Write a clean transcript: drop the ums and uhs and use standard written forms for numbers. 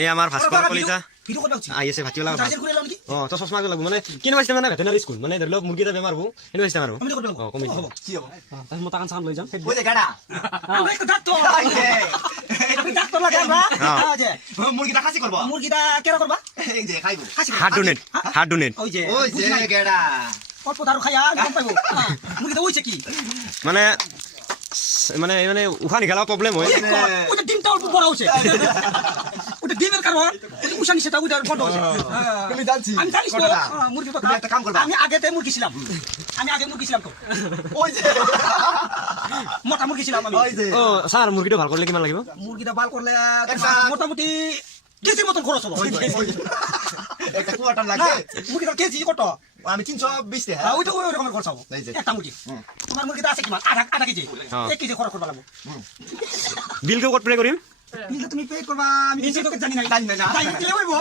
এই আমাৰ ভাস্কৰ কলিতা আহি আছে ভাটিওলা অ তো চশমা লাগব মানে কিনো পাইছে মানে ভেটেনাৰী স্কুল মানে ধৰি লওক মুৰ্গী এটা বেমাৰ হব এনে পাইছে আৰু অ কমিটি কি হ'ব তাৰ মই তাকান চান লৈ যাম ওই যে গাড়া আমি তো ডাক্তার এটা ডাক্তার লাগে আমরা যে মুর্গিটা খাসি করব মুর্গিটা কেরা করবা এই যে খাইবো হার্ট ডোনেট ওই যে গাড়া কত দারু খায়া গম পাইবো মুর্গিটা ওইছে কি মানে মানে মানে উখা নিখালা প্রবলেম হয় ওটা ডিমটা অল্প বড় হচ্ছে ওটা ডিমের কারণ উশানি সেটা ওটা বড় হচ্ছে তুমি জানছি আমি জানি তো মুরগি তো একটা কাম করবা আমি আগেতে মুরগি ছিলাম তো ওই যে মোটা মুরগি ছিলাম আমি ও স্যার মুরগিটা ভালো করলে কিমান লাগিব মুরগিটা ভালো করলে মোটামুটি কেজি মতন খরচ হবে একটা কোয়ার্টার লাগে মুরগিটা কেজি কত আমি 320 টাকা ওইটা ওই রকম খরচ হবে একটা মুরগি তোমার মুরগিটা আছে কিমান আধা কেজি 1 কেজি খরচ করবা লাগবে বিল কে কত পে করিম বিল তুমি পে করবা আমি জানি না জানি না দিলে হইবো